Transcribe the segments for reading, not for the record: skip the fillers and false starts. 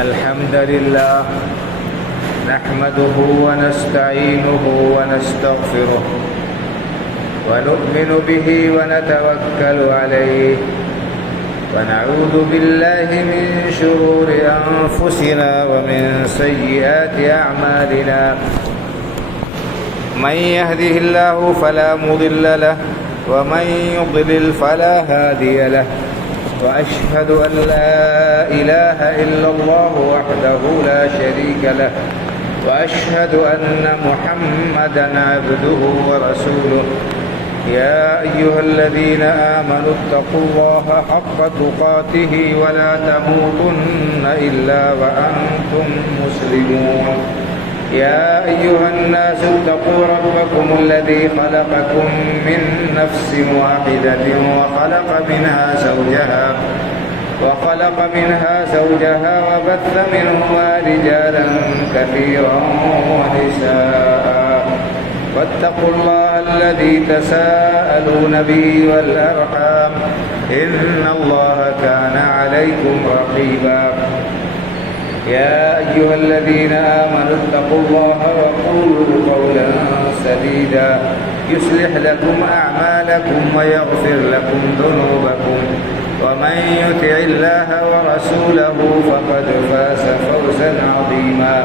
الحمد لله نحمده ونستعينه ونستغفره ونؤمن به ونتوكل عليه ونعوذ بالله من شرور أنفسنا ومن سيئات أعمالنا من يهده الله فلا مضل له ومن يضلل فلا هادي له وأشهد أن لا إله إلا الله وحده لا شريك له وأشهد أن محمدا عبده ورسوله يا أيها الذين آمنوا اتقوا الله حق تقاته ولا تموتن إلا وأنتم مسلمون يا أيها الناس اتقوا ربكم الذي خلقكم من نفس واحدة وخلق منها زوجها وبث منهما رجالا كثيرا ونساء واتقوا الله الذي تساءلون به والأرحام إن الله كان عليكم رقيبا يا أيها الذين آمنوا اتقوا الله وقولوا قولا سديدا يصلح لكم أعمالكم ويغفر لكم ذنوبكم ومن يطع الله ورسوله فقد فاز فوزا عظيما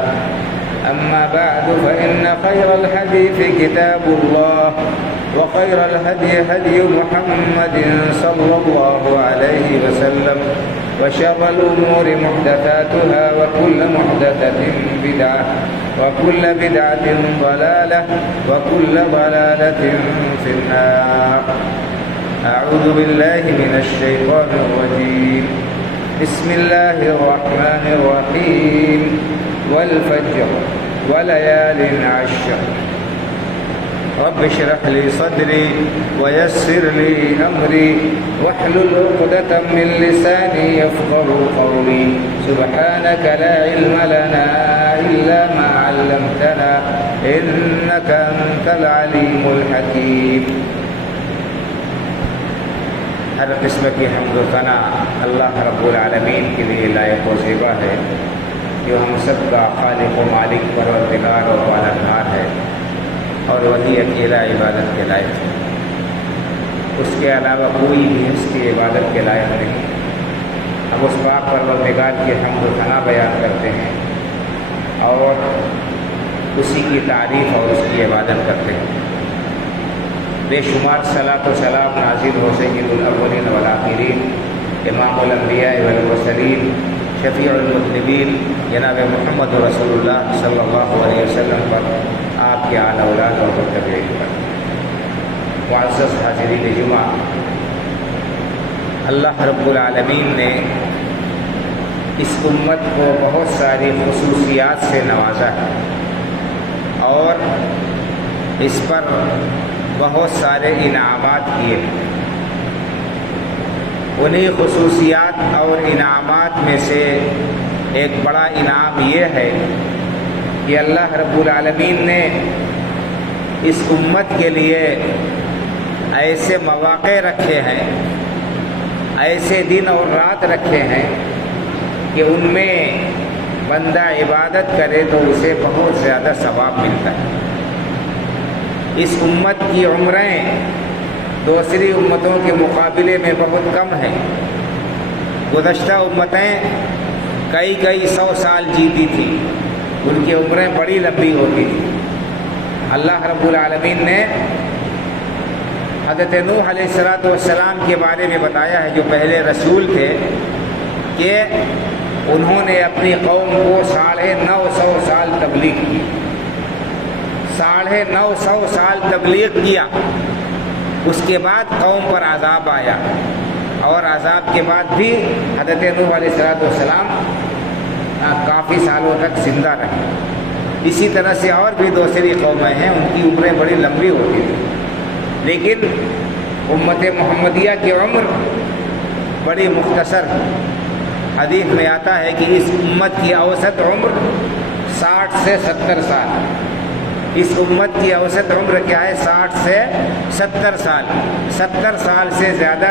أما بعد فإن خير الحديث كتاب الله وخير الهدي هدي محمد صلى الله عليه وسلم وشر الأمور محدثاتها وكل محدثة بدعة وكل بدعة ضلالة وكل ضلالة في النار أعوذ بالله من الشيطان الرجيم بسم الله الرحمن الرحيم والفجر وليال عشر رب اشرح لي صدري ويسر لي أمري واحلل عقدة من لساني يفقهوا قولي سبحانك لا علم لنا إلا ما علمتنا إنك أنت العليم الحكيم ہر قسم کی حمد و ثنا اللہ رب العالمین کے لیے لائق و زیبا ہے، جو ہم سب کا خالق و مالک پروردگار و پالنہار ہے، اور وہی اکیلا عبادت کے لائق ہے، اس کے علاوہ کوئی بھی اس کی عبادت کے لائق نہیں۔ ہم اس پاک پروردگار کی حمد و ثنا بیان کرتے ہیں اور اسی کی تعریف اور اس کی عبادت کرتے ہیں۔ بے شمار صلاۃ و سلام نازل ہو سید الاولین والآخرین امام الانبیاء والمرسلین شفیع المذنبین جناب محمد رسول اللہ صلی اللہ علیہ وسلم پر، آپ کے آل اولاد اور متبعین پر۔ معزز حاضرین جمعہ، اللہ رب العالمین نے اس امت کو بہت ساری خصوصیات سے نوازا ہے اور اس پر بہت سارے انعامات کیے ہیں۔ انہی خصوصیات اور انعامات میں سے ایک بڑا انعام یہ ہے کہ اللہ رب العالمین نے اس امت کے لیے ایسے مواقع رکھے ہیں، ایسے دن اور رات رکھے ہیں کہ ان میں بندہ عبادت کرے تو اسے بہت زیادہ ثواب ملتا ہے۔ اس امت کی عمریں دوسری امتوں کے مقابلے میں بہت کم ہیں۔ گزشتہ امتیں کئی سو سال جیتی تھیں، ان کی عمریں بڑی لمبی ہوتی تھیں۔ اللہ رب العالمین نے حضرت نوح علیہ السلام کے بارے میں بتایا ہے، جو پہلے رسول تھے، کہ انہوں نے اپنی قوم کو 950 سال تبلیغ کی، 950 سال تبلیغ کیا۔ اس کے بعد قوم پر عذاب آیا، اور عذاب کے بعد بھی حضرت نوح علیہ السلام کافی سالوں تک زندہ رہے۔ اسی طرح سے اور بھی دوسری قومیں ہیں، ان کی عمریں بڑی لمبی ہوتی تھیں، لیکن امت محمدیہ کی عمر بڑی مختصر ہے۔ حدیث میں آتا ہے کہ اس امت کی اوسط عمر 60 سے 70 سال۔ اس امت کی اوسط عمر کیا ہے؟ 60 سے 70 سال۔ 70 سال سے زیادہ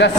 10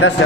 10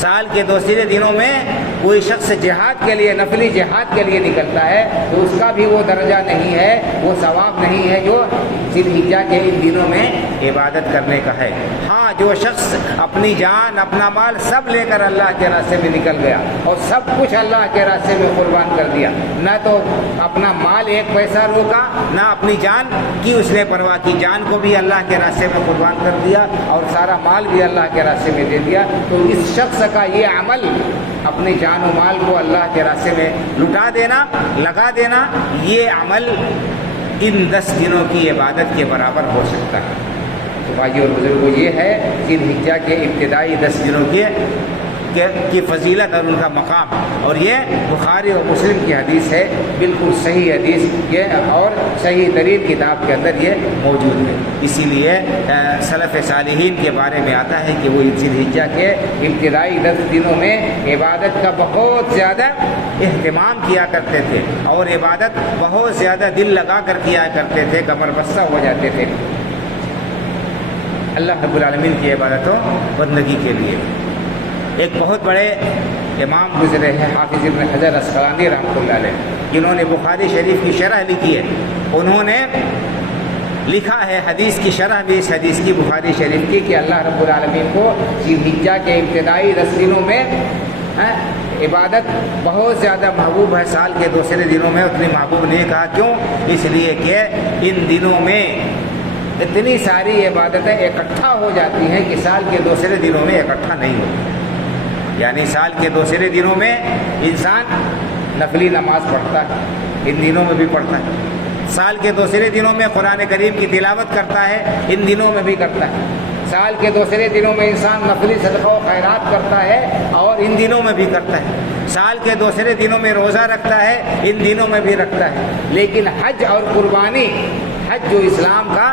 سال کے دوسرے دنوں میں کوئی شخص جہاد کے لیے، نفلی جہاد کے لیے نکلتا ہے تو اس کا بھی وہ درجہ نہیں ہے، وہ ثواب نہیں ہے جو ذی الحجہ کے ان دنوں میں عبادت کرنے کا ہے۔ ہاں، جو شخص اپنی جان، اپنا مال سب لے کر اللہ کے راستے میں نکل گیا اور سب کچھ اللہ کے راستے میں قربان کر دیا، نہ تو اپنا مال ایک پیسہ روکا، نہ اپنی جان کی اس نے پرواہ کی، جان کو بھی اللہ کے راستے میں قربان کر دیا اور سارا مال بھی اللہ کے راستے میں دے دیا، تو اس شخص کا یہ عمل، اپنی جان و مال کو اللہ کے راستے میں لٹا دینا، لگا دینا، یہ عمل ان 10 دنوں کی عبادت کے برابر ہو سکتا ہے۔ تو بھائیو اور بزرگوں، یہ ہے ذی الحجہ کے ابتدائی 10 دنوں کی فضیلت اور ان کا مقام، اور یہ بخاری اور مسلم کی حدیث ہے، بالکل صحیح حدیث یہ، اور صحیح ترین کتاب کے اندر یہ موجود ہے۔ اسی لیے سلف صالحین کے بارے میں آتا ہے کہ وہ ذی الحجہ کے ابتدائی 10 دنوں میں عبادت کا بہت زیادہ اہتمام کیا کرتے تھے اور عبادت بہت زیادہ دل لگا کر کیا کرتے تھے، کمر بستہ ہو جاتے تھے اللہ رب العالمین کی عبادت و بندگی کے لیے۔ ایک بہت بڑے امام گزرے ہیں، حافظ ابن حجر اسقلانی رحمۃ اللہ علیہ، جنہوں نے بخاری شریف کی شرح لکھی ہے۔ انہوں نے لکھا ہے حدیث کی شرح بھی اس حدیث کی بخاری شریف کی کہ اللہ رب العالمین کو ذی الحجہ کے ابتدائی 10 دنوں میں عبادت بہت زیادہ محبوب ہے، سال کے دوسرے دنوں میں اتنی محبوب نہیں۔ کہا کیوں؟ اس لیے کہ ان دنوں میں اتنی ساری عبادتیں اکٹھا ہو جاتی ہیں کہ سال کے دوسرے دنوں میں اکٹھا نہیں ہوتی۔ یعنی سال کے دوسرے دنوں میں انسان نفلی نماز پڑھتا ہے، ان دنوں میں بھی پڑھتا ہے، سال کے دوسرے دنوں میں قرآن کریم کی تلاوت کرتا ہے، ان دنوں میں بھی کرتا ہے، سال کے دوسرے دنوں میں انسان نفلی صدقہ و خیرات کرتا ہے اور ان دنوں میں بھی کرتا ہے، سال کے دوسرے دنوں میں روزہ رکھتا ہے، ان دنوں میں بھی رکھتا ہے۔ لیکن حج اور قربانی، حج جو اسلام کا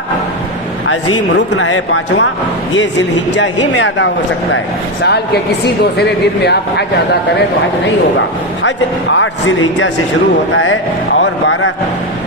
عظیم رکن ہے 5واں، یہ ذی الحجہ ہی میں ادا ہو سکتا ہے۔ سال کے کسی دوسرے دن میں آپ حج ادا کریں تو حج نہیں ہوگا۔ حج 8 ذی الحجہ سے شروع ہوتا ہے اور 12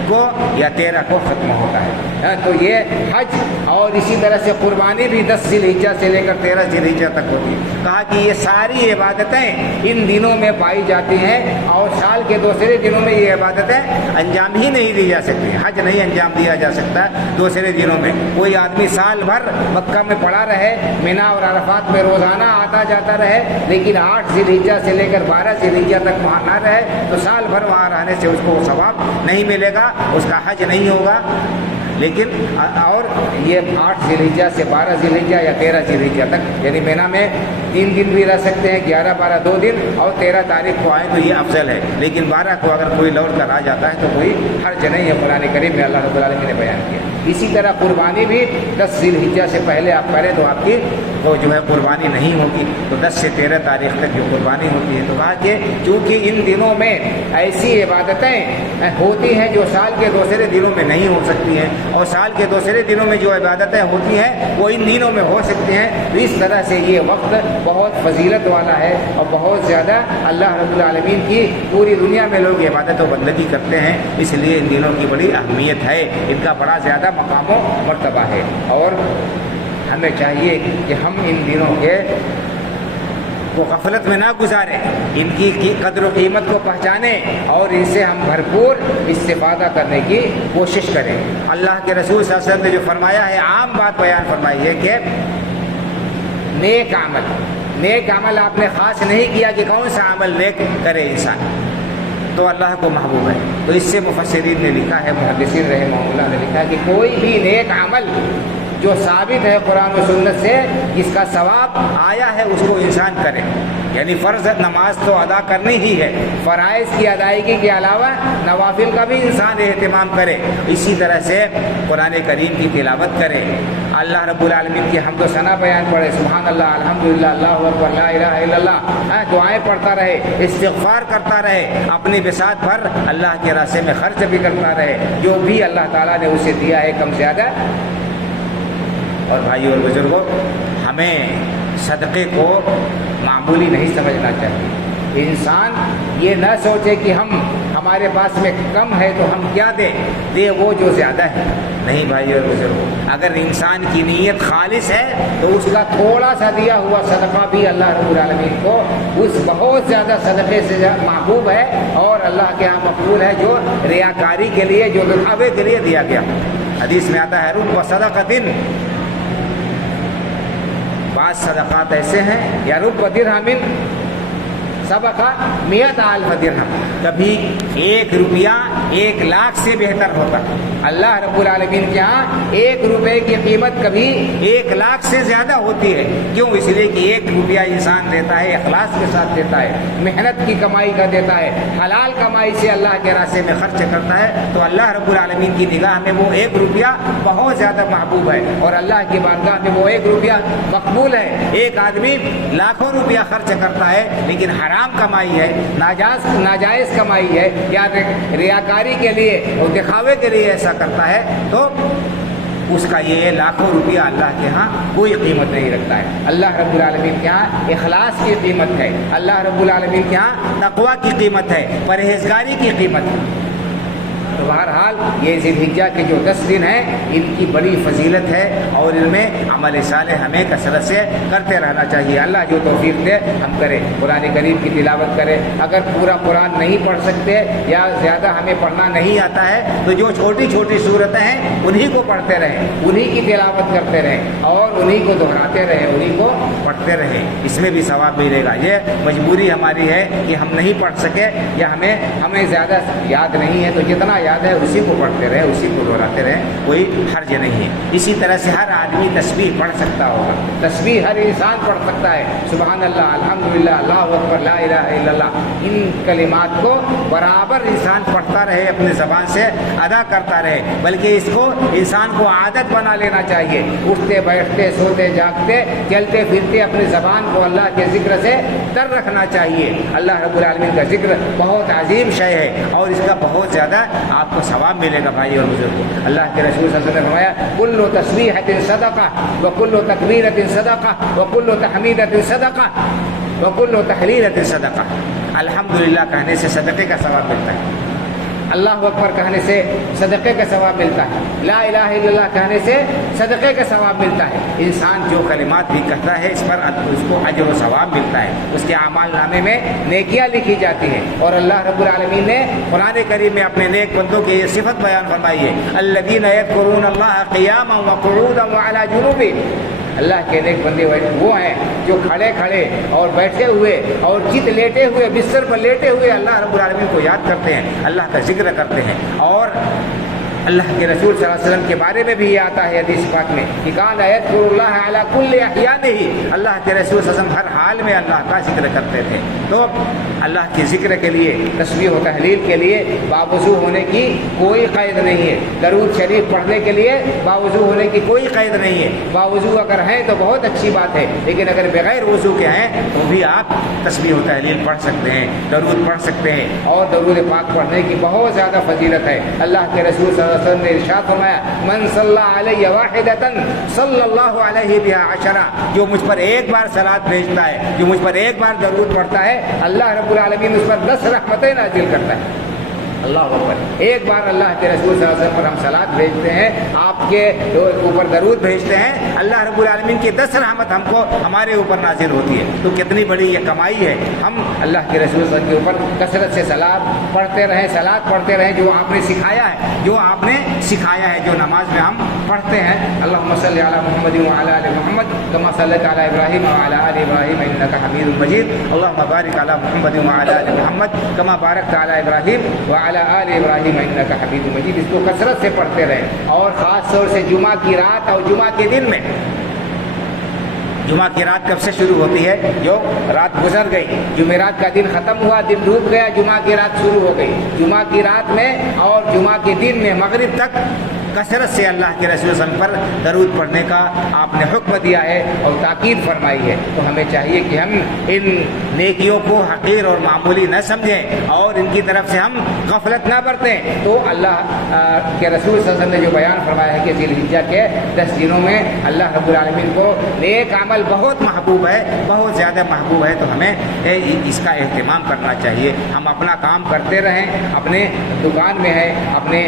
کو یا 13 کو ختم ہوتا ہے۔ تو یہ حج اور اسی طرح سے قربانی بھی 10 ذی الحجہ سے لے کر 13 ذی الحجہ تک ہوتی ہے۔ کہا کہ یہ ساری عبادتیں ان دنوں میں پائی جاتی ہیں اور سال کے دوسرے دنوں میں یہ عبادتیں انجام ہی نہیں دی جا سکتی۔ حج نہیں انجام دیا جا سکتا دوسرے دنوں میں۔ کوئی آدمی سال بھر مکہ میں پڑا رہے، مینا اور عرفات میں روزانہ آتا جاتا رہے، لیکن 8 ذی الحجہ سے لے کر 12 ذی الحجہ تک وہاں نہ رہے تو سال بھر وہاں رہنے سے اس کو وہ ثواب نہیں ملے گا، اس کا حج نہیں ہوگا۔ لیکن اور یہ 8 ذی الحجہ سے 12 ذی الحجہ یا 13 ذی الحجہ تک، یعنی مینا میں 3 دن بھی رہ سکتے ہیں، 11 12 2 دن، اور 13 تاریخ کو آئیں تو یہ افضل ہے۔ لیکن 12 کو اگر کوئی لوٹ کر آ جاتا ہے تو کوئی حرج نہیں ہے، قرآن کریم میں اللہ رب العالمین نے بیان کیا۔ اسی طرح قربانی بھی 10 ذی الحجہ سے پہلے آپ کریں تو آپ کی وہ جو ہے قربانی نہیں ہوگی، تو 10 سے 13 تاریخ تک جو قربانی ہوتی ہے۔ تو کہا کہ چونکہ ان دنوں میں ایسی عبادتیں ہوتی ہیں جو سال کے دوسرے دنوں میں نہیں ہو سکتی ہیں، اور سال کے دوسرے دنوں میں جو عبادتیں ہوتی ہیں وہ ان دنوں میں ہو سکتی ہیں، تو اس طرح سے یہ وقت بہت فضیلت والا ہے اور بہت زیادہ اللہ رب العالمین کی پوری دنیا میں لوگ عبادت و بندگی کرتے ہیں، اس لیے ان دنوں کی بڑی اہمیت ہے، ان کا بڑا زیادہ مقام و مرتبہ ہے۔ اور ہمیں چاہیے کہ ہم ان دنوں کے کو غفلت میں نہ گزاریں، ان کی قدر و قیمت کو پہچانیں اور ان سے ہم بھرپور استفادہ کرنے کی کوشش کریں۔ اللہ کے رسول صلی اللہ علیہ وسلم نے جو فرمایا ہے، عام بات بیان فرمائی ہے کہ نیک عمل آپ نے خاص نہیں کیا کہ کون سا عمل نیک کرے انسان تو اللہ کو محبوب ہے۔ تو اس سے مفسرین نے لکھا ہے، محدثین رحمہ اللہ نے لکھا کہ کوئی بھی نیک عمل جو ثابت ہے قرآن و سنت سے، جس کا ثواب آیا ہے، اس کو انسان کرے۔ یعنی فرض نماز تو ادا کرنی ہی ہے، فرائض کی ادائیگی کے علاوہ نوافل کا بھی انسان اہتمام کرے۔ اسی طرح سے قرآن کریم کی تلاوت کرے، اللہ رب العالمین کی حمد و ثنا بیان پڑھے، سبحان اللہ، الحمدللہ، اللہ اکبر، لا الہ الا اللہ، دعائیں پڑھتا رہے، استغفار کرتا رہے، اپنی بساط بھر اللہ کے راستے میں خرچ بھی کرتا رہے، جو بھی اللہ تعالیٰ نے اسے دیا ہے کم زیادہ۔ اور بھائیو اور بزرگوں، ہمیں صدقے کو معمولی نہیں سمجھنا چاہیے۔ انسان یہ نہ سوچے کہ ہمارے پاس میں کم ہے تو ہم کیا دیں؟ دے وہ جو زیادہ ہے۔ نہیں بھائی اور بزرگوں، اگر انسان کی نیت خالص ہے تو اس کا تھوڑا سا دیا ہوا صدقہ بھی اللہ رب العالمین کو اس بہت زیادہ صدقے سے محبوب ہے اور اللہ کے ہاں مقبول ہے جو ریاکاری کے لیے، جو دکھاوے کے لیے دیا گیا۔ حدیث میں آتا ہے رب صدقۃ، بعض صدقات ایسے ہیں یا رب درہم سبقہ 100,000 درہم، کبھی 1 روپیہ 1 لاکھ سے بہتر ہوتا ہے۔ اللہ رب العالمین کے ہاں 1 روپے کی قیمت کبھی 1 لاکھ سے زیادہ ہوتی ہے۔ کیوں؟ اس لیے کہ 1 روپیہ انسان دیتا ہے، اخلاص کے ساتھ دیتا ہے، محنت کی کمائی کا دیتا ہے، حلال کمائی سے اللہ کے راستے میں خرچ کرتا ہے، تو اللہ رب العالمین کی نگاہ میں وہ 1 روپیہ بہت زیادہ محبوب ہے اور اللہ کی بارگاہ میں وہ 1 روپیہ مقبول ہے۔ ایک آدمی لاکھوں روپیہ خرچ کرتا ہے لیکن حرام کمائی ہے، ناجائز کمائی ہے یا ریاکاری کے لیے اور دکھاوے کے لیے ایسا کرتا ہے تو اس کا یہ لاکھوں روپیہ اللہ کے ہاں کوئی قیمت نہیں رکھتا ہے۔ اللہ رب العالمین کے ہاں اخلاص کی قیمت ہے، اللہ رب العالمین کے ہاں تقویٰ کی قیمت ہے، پرہیزگاری کی قیمت ہے۔ تو بہرحال یہ ذی الحجہ کے جو 10 دن ہیں ان کی بڑی فضیلت ہے اور ان میں عمل صالح ہمیں کثرت سے کرتے رہنا چاہیے۔ اللہ جو توفیق دے ہم کریں، قرآن کریم کی تلاوت کریں۔ اگر پورا قرآن نہیں پڑھ سکتے یا زیادہ ہمیں پڑھنا نہیں آتا ہے تو جو چھوٹی چھوٹی صورتیں ہیں انہی کو پڑھتے رہیں، انہی کی تلاوت کرتے رہیں اور انہی کو دہراتے رہیں، انہی کو پڑھتے رہیں، اس میں بھی ثواب ملے گا۔ یہ مجبوری ہماری ہے کہ ہم نہیں پڑھ سکے یا ہمیں زیادہ یاد نہیں ہے، تو جتنا یاد ہے اسی کو پڑھتے رہے، اسی کو دہراتے رہے، کوئی حرج نہیں ہے۔ اسی طرح سے ہر آدمی تسبیح پڑھ سکتا ہوگا، تسبیح ہر انسان پڑھ سکتا ہے، سبحان اللہ، الحمدللہ، اللہ اکبر، لا الہ الا اللہ، ان کلمات کو برابر انسان پڑھتا رہے، اپنے زبان سے ادا کرتا رہے، بلکہ اس کو انسان کو عادت بنا لینا چاہیے۔ اٹھتے بیٹھتے سوتے جاگتے چلتے پھرتے اپنی زبان کو اللہ کے ذکر سے تر رکھنا چاہیے۔ اللہ رب العالمین کا ذکر بہت عظیم شے ہے اور اس کا بہت زیادہ آپ کو ثواب ملے گا بھائی اور بزرگوں۔ اللہ کے رسول صلی اللہ علیہ وسلم نے فرمایا کل تسبیحۃ صدقہ وکل تکبیرۃ صدقہ وکل تحمیدۃ صدقہ وکل تحلیلۃ صدقہ۔ الحمدللہ کہنے سے صدقے کا ثواب ملتا ہے، اللہ اکبر کہنے سے صدقے کا ثواب ملتا ہے، لا الہ الا اللہ کہنے سے صدقے کا ثواب ملتا ہے۔ انسان جو کلمات بھی کہتا ہے اس پر اس کو اجر و ثواب ملتا ہے، اس کے اعمال نامے میں نیکیاں لکھی جاتی ہیں۔ اور اللہ رب العالمین نے قرآن کریم میں اپنے نیک بندوں کی یہ صفت بیان فرمائی ہے، الذین یذکرون اللہ قیاما وقعودا وعلی جنوبہم۔ اللہ کے نیک بندے وہ ہیں جو کھڑے کھڑے اور بیٹھے ہوئے اور چت لیٹے ہوئے بستر پر لیٹے ہوئے اللہ رب العالمین کو یاد کرتے ہیں، اللہ کا ذکر کرتے ہیں۔ اور اللہ کے رسول صلی اللہ علیہ وسلم کے بارے میں بھی یہ آتا ہے حدیث پاک میں کہ کان یذکر اللہ علی کل احیانہ، اللہ کے رسول صلی اللہ علیہ وسلم ہر حال میں اللہ کا ذکر کرتے تھے۔ تو اللہ کے ذکر کے لیے، تسبیح و تحلیل کے لیے باوضو ہونے کی کوئی قید نہیں ہے، درود شریف پڑھنے کے لیے باوضو ہونے کی کوئی قید نہیں ہے۔ باوضو اگر ہیں تو بہت اچھی بات ہے، لیکن اگر بغیر وضو کے ہیں تو بھی آپ تسبیح و تحلیل پڑھ سکتے ہیں، درود پڑھ سکتے ہیں، اور درود پاک پڑھنے کی بہت زیادہ فضیلت ہے۔ اللہ کے رسول صلی اللہ علیہ وسلم نے ارشاد فرمایا من صلی علیہ واحدۃ صلی اللہ علیہ بہا عشرہ، جو مجھ پر ایک بار صلاۃ بھیجتا ہے، جو مجھ پر ایک بار درود پڑھتا ہے، اللہ رب العالمین اس پر 10 رحمتیں نازل کرتا ہے۔ اللہ اکبر، ایک بار اللہ کے رسول صلی اللہ علیہ وسلم پر ہم صلاۃ بھیجتے ہیں، آپ کے اوپر درود بھیجتے ہیں، اللہ رب العالمین کی 10 رحمت ہم کو ہمارے اوپر نازل ہوتی ہے۔ تو کتنی بڑی یہ کمائی ہے۔ ہم اللہ کے رسول صلی اللہ علیہ وسلم کے اوپر کثرت سے صلاۃ پڑھتے رہیں، صلاۃ پڑھتے رہیں جو آپ نے سکھایا ہے، جو آپ نے سکھایا ہے، جو نماز میں ہم پڑھتے ہیں۔ اللہم صلی علی محمد وعلی آل محمد کما صلیت علی ابراہیم وعلی آل ابراہیم انک حمید مجید۔ اللہم بارک علی محمد وعلی آل محمد کما بارکت علی ابراہیم وعلی آل ابراہیم انک حمید مجید۔ اس کو کثرت سے پڑھتے رہیں، اور خاص طور سے جمعہ کی رات اور جمعہ کے دن میں۔ جمعہ کی رات کب سے شروع ہوتی ہے؟ جو رات گزر گئی، جمعرات کا دن ختم ہوا، دن ڈوب گیا، جمعہ کی رات شروع ہو گئی۔ جمعہ کی رات میں اور جمعہ کے دن میں مغرب تک کثرت سے اللہ کے رسول صلی اللہ علیہ وسلم پر درود پڑھنے کا آپ نے حکم دیا ہے اور تاکید فرمائی ہے۔ تو ہمیں چاہیے کہ ہم ان نیکیوں کو حقیر اور معمولی نہ سمجھیں اور ان کی طرف سے ہم غفلت نہ برتیں۔ تو اللہ کے رسول صلی اللہ علیہ وسلم نے جو بیان فرمایا ہے کہ ذی الحجہ کے 10 دنوں میں اللہ رب العالمین کو نیک عمل بہت محبوب ہے، بہت زیادہ محبوب ہے، تو ہمیں اس کا اہتمام کرنا چاہیے۔ ہم اپنا کام کرتے رہیں، اپنے دکان میں ہے، اپنے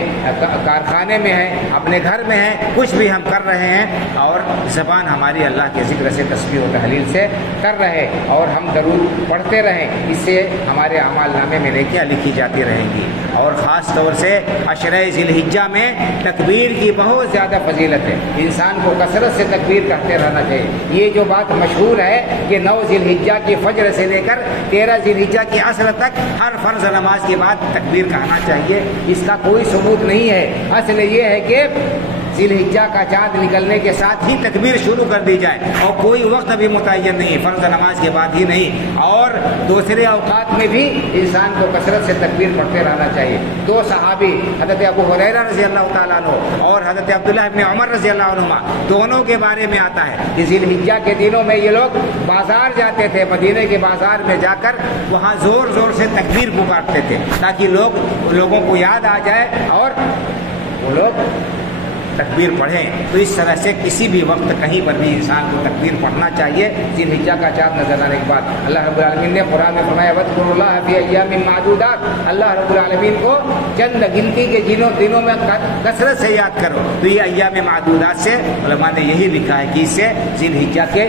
کارخانے میں ہے، اپنے گھر میں ہے، کچھ بھی ہم کر رہے ہیں اور زبان ہماری اللہ کے ذکر سے تسبیح و تحلیل سے کر رہے اور ہم درود پڑھتے رہیں، اس سے ہمارے اعمال نامے میں نیکیاں لکھی جاتی رہیں گی۔ اور خاص طور سے عشرہ ذی الحجہ میں تکبیر کی بہت زیادہ فضیلت ہے، انسان کو کثرت سے تکبیر کہتے رہنا چاہیے۔ یہ جو بات مشہور ہے کہ 9 ذی الحجہ کی فجر سے لے کر 13 ذی الحجہ کی عصر تک ہر فرض نماز کے بعد تکبیر کہنا چاہیے، اس کا کوئی ثبوت نہیں ہے۔ اصل یہ ہے کہ ذی الحجہ کا چاند نکلنے کے ساتھ ہی تکبیر شروع کر دی جائے اور کوئی وقت ابھی متعین نہیں، فرض نماز کے بعد ہی نہیں، اور دوسرے اوقات میں بھی انسان کو کثرت سے تکبیر پڑھتے رہنا چاہیے۔ 2 صحابی حضرت ابو ہریرہ رضی اللہ تعالیٰ عنہ اور حضرت عبداللہ ابن عمر رضی اللہ عنہما دونوں کے بارے میں آتا ہے کہ ذی الحجہ کے دنوں میں یہ لوگ بازار جاتے تھے، مدینے کے بازار میں جا کر وہاں زور زور سے تکبیر پکارتے تھے تاکہ لوگوں کو یاد آ جائے اور وہ لوگ تکبیر پڑھیں۔ تو اس طرح سے کسی بھی وقت کہیں پر بھی انسان کو تکبیر پڑھنا چاہیے۔ ذی الحجہ کا چاند نظر آنے کے بعد اللہ رب العالمین نے قرآن میں فرمایا وَاذْكُرُوا اللَّهَ فِي أَيَّامٍ مَّعْدُودَاتٍ، اللہ رب العالمین کو چند گنتی کے دنوں میں کثرت سے یاد کرو۔ تو یہ ایام معدودات سے علماء نے یہی لکھا ہے کہ اس سے ذی الحجہ کے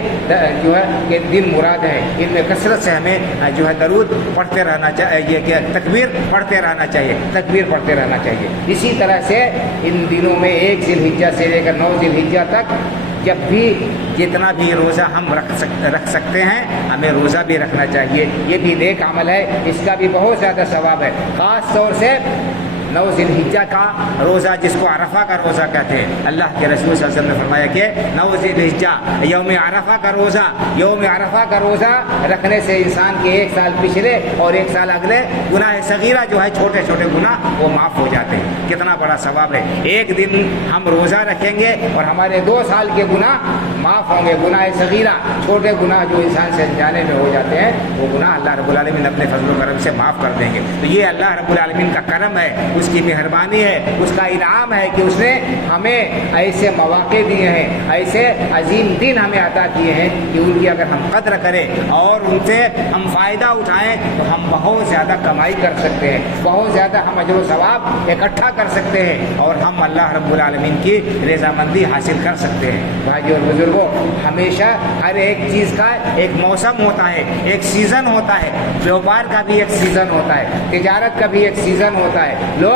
جو ہے کہ دن مراد ہے، ان میں کثرت سے ہمیں جو ہے درود پڑھتے رہنا چاہیے، کہ تکبیر پڑھتے رہنا چاہیے، تکبیر پڑھتے رہنا چاہیے۔ اسی طرح سے ان دنوں میں 1 ذی الحجہ سے لے کر 9 ذی الحجہ تک جب بھی جتنا بھی روزہ ہم رکھ سکتے ہیں ہمیں روزہ بھی رکھنا چاہیے۔ یہ بھی نیک عمل ہے، اس کا بھی بہت زیادہ ثواب ہے۔ خاص طور سے 9 ذی الحجہ کا روزہ جس کو عرفہ کا روزہ کہتے ہیں، اللہ کے رسول صلی اللہ علیہ وسلم نے فرمایا کہ 9 ذی الحجہ یوم عرفہ کا روزہ، یوم عرفہ کا روزہ رکھنے سے انسان کے 1 سال پچھلے اور 1 سال اگلے گناہ صغیرہ جو ہے چھوٹے چھوٹے گناہ وہ معاف ہو جاتے ہیں۔ کتنا بڑا ثواب ہے، ایک دن ہم روزہ رکھیں گے اور ہمارے 2 سال کے گناہ معاف ہوں گے۔ گناہ صغیرہ چھوٹے گناہ جو انسان سے جانے میں ہو جاتے ہیں وہ گناہ اللہ رب العالمین اپنے فضل و کرم سے معاف کر دیں گے۔ تو یہ اللہ رب العالمین کا کرم ہے، اس کی مہربانی ہے، اس کا انعام ہے کہ اس نے ہمیں ایسے مواقع دیے ہیں، ایسے عظیم دن ہمیں عطا کیے ہیں کہ ان کی اگر ہم قدر کریں اور ان سے ہم فائدہ اٹھائیں تو ہم بہت زیادہ کمائی کر سکتے ہیں، بہت زیادہ ہم اجر و ثواب اکٹھا کر سکتے ہیں اور ہم اللہ رب العالمین کی رضامندی حاصل کر سکتے ہیں۔ بھائی اور بزرگوں، ہمیشہ ہر ایک چیز کا ایک موسم ہوتا ہے، ایک سیزن ہوتا ہے، بیوپار کا بھی ایک سیزن ہوتا ہے، تجارت کا بھی ایک سیزن ہوتا ہے۔ لوگ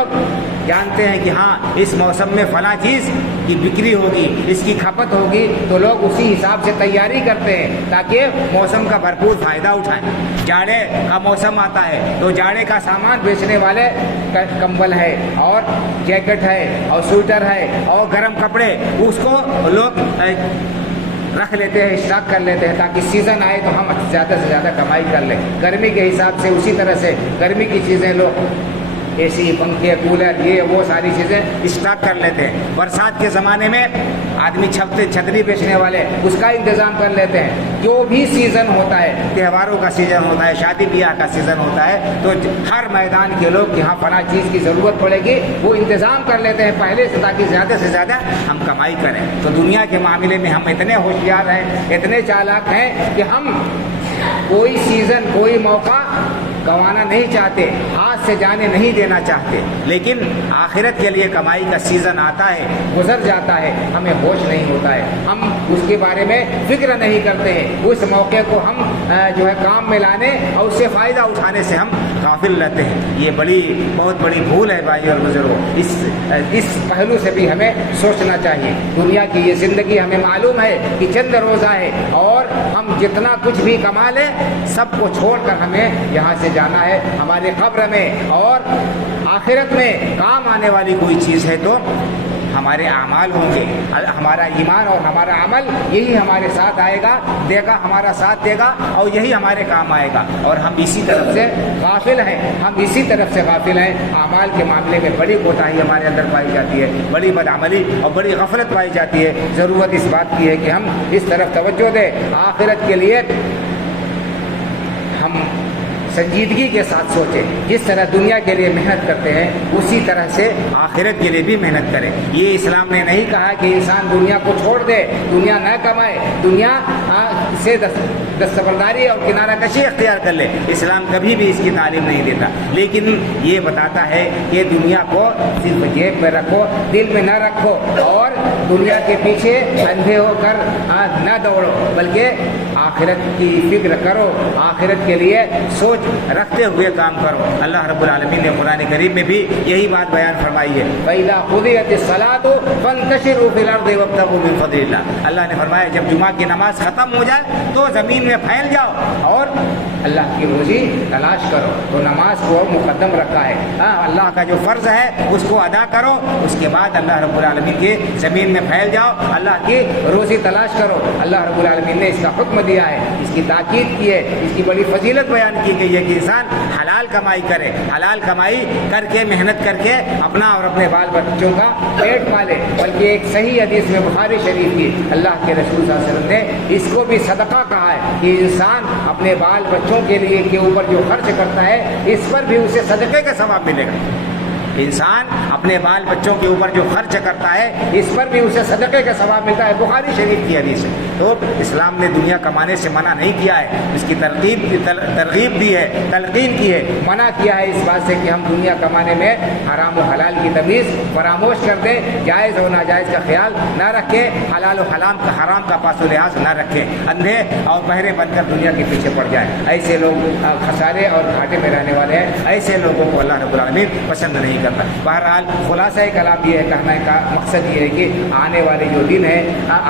جانتے ہیں کہ ہاں اس موسم میں فلاں چیز کی بکری ہوگی، اس کی کھپت ہوگی، تو لوگ اسی حساب سے تیاری کرتے ہیں تاکہ موسم کا بھرپور فائدہ اٹھائیں۔ جاڑے کا موسم آتا ہے تو جاڑے کا سامان بیچنے والے کمبل ہے اور جیکٹ ہے اور سویٹر ہے اور گرم کپڑے، اس کو لوگ رکھ لیتے ہیں، اسٹاک کر لیتے ہیں تاکہ سیزن آئے تو ہم زیادہ سے زیادہ کمائی کر لیں۔ گرمی کے حساب سے اسی طرح سے گرمی کی چیزیں لوگ اے سی، پنکھے، کولر، یہ وہ ساری چیزیں اسٹاک کر لیتے ہیں۔ برسات کے زمانے میں آدمی چھتری بیچنے والے اس کا انتظام کر لیتے ہیں۔ جو بھی سیزن ہوتا ہے، تہواروں کا سیزن ہوتا ہے، شادی بیاہ کا سیزن ہوتا ہے، تو ہر میدان کے لوگ یہاں فلاں چیز کی ضرورت پڑے گی وہ انتظام کر لیتے ہیں پہلے سے تاکہ زیادہ سے زیادہ ہم کمائی کریں۔ تو دنیا کے معاملے میں ہم اتنے ہوشیار ہیں، اتنے چالاک ہیں کہ ہم کوئی سیزن، کوئی موقع گنوانا نہیں چاہتے، ہاتھ سے جانے نہیں دینا چاہتے، لیکن آخرت کے لیے کمائی کا سیزن آتا ہے، گزر جاتا ہے، ہمیں ہوش نہیں ہوتا ہے، ہم اس کے بارے میں فکر نہیں کرتے ہیں، اس موقع کو ہم جو ہے کام میں لانے اور اس سے فائدہ اٹھانے سے ہم غافل رہتے ہیں۔ یہ بہت بڑی بھول ہے بھائی اور بزرگوں، اس پہلو سے بھی ہمیں سوچنا چاہیے۔ دنیا کی یہ زندگی ہمیں معلوم ہے کہ چند روزہ ہے اور ہم جتنا کچھ بھی کما لیں سب کو چھوڑ کر ہمیں یہاں سے جانا ہے۔ ہمارے قبر میں اور آخرت میں کام آنے والی کوئی چیز ہے تو ہمارے اعمال ہوں گے، ہمارا ایمان اور ہمارا عمل یہی ہمارے ساتھ آئے گا، دے گا، ہمارا ساتھ دے گا اور یہی ہمارے کام آئے گا۔ اور ہم اسی طرف سے غافل ہیں، ہم اسی طرف سے غافل ہیں۔ اعمال کے معاملے میں بڑی کوتاہی ہمارے اندر پائی جاتی ہے، بڑی بدعملی اور بڑی غفلت پائی جاتی ہے۔ ضرورت اس بات کی ہے کہ ہم اس طرف توجہ دیں، آخرت کے لیے ہم سنجیدگی کے ساتھ سوچیں۔ جس طرح دنیا کے لیے محنت کرتے ہیں اسی طرح سے آخرت کے لیے بھی محنت کریں۔ یہ اسلام نے نہیں کہا کہ انسان دنیا کو چھوڑ دے، دنیا نہ کمائے، دنیا سے دستبرداری اور کنارہ کشی اختیار کر لے۔ اسلام کبھی بھی اس کی تعلیم نہیں دیتا، لیکن یہ بتاتا ہے کہ دنیا کو صرف جیب میں رکھو، دل میں نہ رکھو، اور دنیا کے پیچھے اندھے ہو کر نہ دوڑو، بلکہ آخرت کی فکر کرو، آخرت کے لیے سوچ رکھتے ہوئے کام کرو۔ اللہ رب العالمین نے قرآن کریم میں بھی یہی بات بیان فرمائی ہے، فَإِذَا قُضِيَتِ الصَّلَاةُ فَانتَشِرُوا فِي الْأَرْضِ وَابْتَغُوا مِن فَضْلِ اللَّهِ۔ اللہ نے فرمایا جب جمعہ کی نماز ختم ہو جائے تو زمین میں پھیل جاؤ اور اللہ کی روزی تلاش کرو۔ تو نماز کو مقدم رکھا ہے، اللہ کا جو فرض ہے اس کو ادا کرو، اس کے بعد اللہ رب العالمین کے زمین میں پھیل جاؤ، اللہ کی روزی تلاش کرو۔ اللہ رب العالمین نے اس کا حکم دیا ہے، اس کی تاکید کی ہے، اس کی بڑی فضیلت بیان کی گئی ہے کہ انسان حلال کمائی کرے، حلال کمائی کر کے، محنت کر کے اپنا اور اپنے بال بچوں کا پیٹ پالے۔ بلکہ ایک صحیح حدیث میں بخاری شریف کی، اللہ کے رسول صلی اللہ علیہ وسلم نے اس کو بھی صدقہ کہا ہے کہ انسان اپنے بال بچوں کے لیے کے اوپر جو خرچ کرتا ہے اس پر بھی اسے صدقے کا ثواب ملے گا۔ انسان اپنے بال بچوں کے اوپر جو خرچ کرتا ہے اس پر بھی اسے صدقے کا ثواب ملتا ہے، بخاری شریف کی حدیث ہے۔ تو اسلام نے دنیا کمانے سے منع نہیں کیا ہے، اس کی ترغیب دی ہے، تلقین کی ہے، منع کیا ہے اس بات سے کہ ہم دنیا کمانے میں حرام و حلال کی تمیز فراموش کر دیں، جائز و ناجائز کا خیال نہ رکھیں، حلال و حرام کا پاس و لحاظ نہ رکھیں، اندھے اور بہرے بن کر دنیا کے پیچھے پڑ جائیں۔ ایسے لوگ خسارے اور گھاٹے میں رہنے والے ہیں، ایسے لوگوں کو اللہ رب العالمین پسند نہیں کرتا۔ بہرحال خلاصہ کلام یہ ہے، کہنے کا مقصد یہ ہے کہ آنے والے جو دن ہے،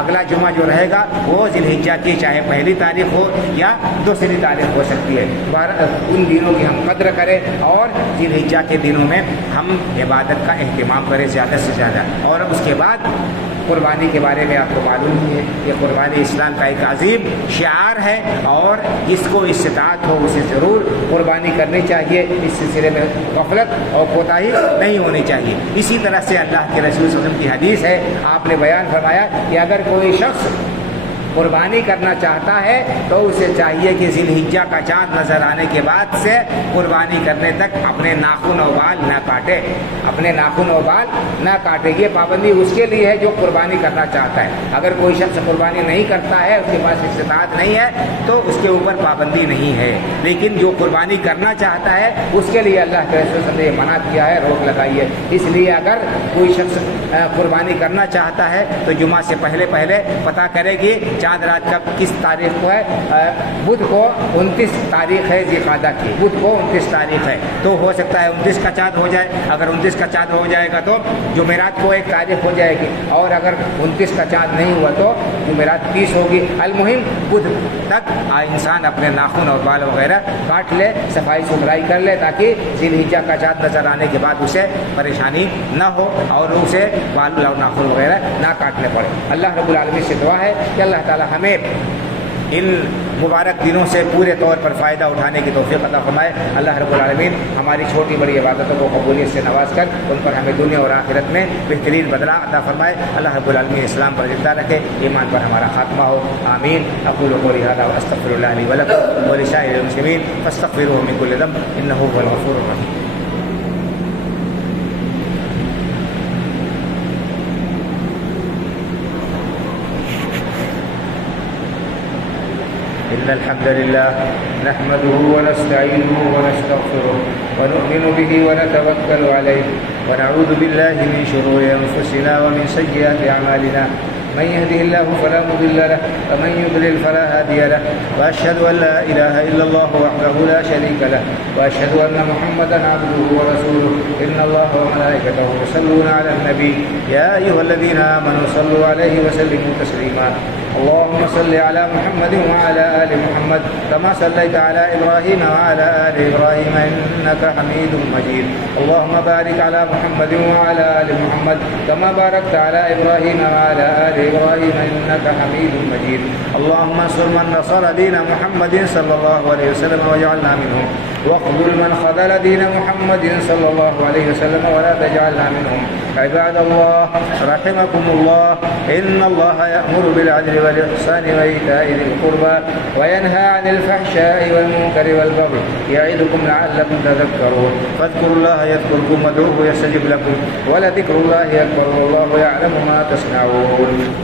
اگلا جمعہ جو رہے گا وہ ذی الحجہ کی چاہے پہلی تاریخ ہو یا دوسری تاریخ ہو سکتی ہے، ان دنوں کی ہم قدر کریں اور ذی الحجہ کے دنوں میں ہم عبادت کا اہتمام کریں زیادہ سے زیادہ۔ اور اس کے بعد قربانی کے بارے میں آپ کو معلوم ہی ہے کہ قربانی اسلام کا ایک عظیم شعار ہے، اور جس کو استطاعت ہو اسے ضرور قربانی کرنی چاہیے۔ اس سلسلے میں غفلت اور کوتاہی نہیں ہونی چاہیے۔ اسی طرح سے اللہ کے رسول صلی اللہ علیہ وسلم کی حدیث ہے، آپ نے بیان فرمایا کہ اگر کوئی شخص قربانی کرنا چاہتا ہے تو اسے چاہیے کہ ذی الحجہ کا چاند نظر آنے کے بعد سے قربانی کرنے تک اپنے ناخن و بال نہ کاٹے، اپنے ناخن و بال نہ کاٹے۔ یہ پابندی اس کے لیے ہے جو قربانی کرنا چاہتا ہے۔ اگر کوئی شخص قربانی نہیں کرتا ہے، اس کے پاس استطاعت نہیں ہے، تو اس کے اوپر پابندی نہیں ہے، لیکن جو قربانی کرنا چاہتا ہے اس کے لیے اللہ کے رسول نے منع کیا ہے، روک لگائی ہے۔ اس لیے اگر کوئی شخص قربانی کرنا چاہتا ہے تو جمعہ سے پہلے پتہ کرے گی چاند رات کا کس تاریخ کو ہے، بدھ کو 29 تاریخ ہے ذی القعدہ کی، بدھ کو 29 تاریخ ہے، تو ہو سکتا ہے 29 کا چاند ہو جائے۔ اگر 29 کا چاند ہو جائے گا تو جمعرات کو 1 تاریخ ہو جائے گی، اور اگر 29 کا چاند نہیں ہوا تو جمعرات 30 ہوگی۔ المہم بدھ تک انسان اپنے ناخن اور بال وغیرہ کاٹ لے، صفائی ستھرائی کر لے، تاکہ ذی الحجہ کا چاند نظر آنے کے بعد اسے پریشانی نہ ہو اور اسے بال اور ناخن وغیرہ نہ کاٹنے پڑے۔ اللہ رب العالمین سے دعا ہے کہ اللہ تعالی ہمیں ان مبارک دنوں سے پورے طور پر فائدہ اٹھانے کی توفیق عطا فرمائے۔ اللہ رب العالمین ہماری چھوٹی بڑی عبادتوں کو قبولیت سے نواز کر ان پر ہمیں دنیا اور آخرت میں بہترین بدلہ عطا فرمائے۔ اللہ رب العالمین اسلام پر زندہ رکھے، ایمان پر ہمارا خاتمہ ہو، آمین۔ اقول قولی ھذا واستغفر اللہ لی ولکم ولسائر المسلمین فاستغفروہ من کل ذنب انہ ھو الغفور الرحیم۔ إن الحمد لله نحمده ونستعينه ونستغفره ونؤمن به ونتوكل عليه ونعوذ بالله من شرور أنفسنا ومن سيئات أعمالنا من يهده الله فلا مضل له ومن يضلل فلا هادي له وأشهد أن لا إله إلا الله وحده لا شريك له وأشهد أن محمدا عبده ورسوله إن الله وملائكته يصلون على النبي يا أيها الذين آمنوا صلوا عليه وسلموا تسليما اللهم صل على محمد وعلى آل محمد كما صليت على إبراهيم وعلى آل إبراهيم إنك حميد مجيد اللهم بارك على محمد وعلى آل محمد كما باركت على إبراهيم وعلى آل إبراهيم إنك حميد مجيد اللهم انصر من نصر دين محمد صلى الله عليه وسلم واجعلنا منهم واخذل من خذل دين محمد صلى الله عليه وسلم ولا تجعلنا منهم عباد الله رحمكم الله إن الله يأمر بالعدل والإحسان وإيتاء ذي القربى وينهى عن الفحشاء والمنكر والبغي يعظكم لعلكم تذكرون فاذكروا الله يذكركم وادعوه يستجب لكم ولذكر الله أكبر والله يعلم ما تصنعون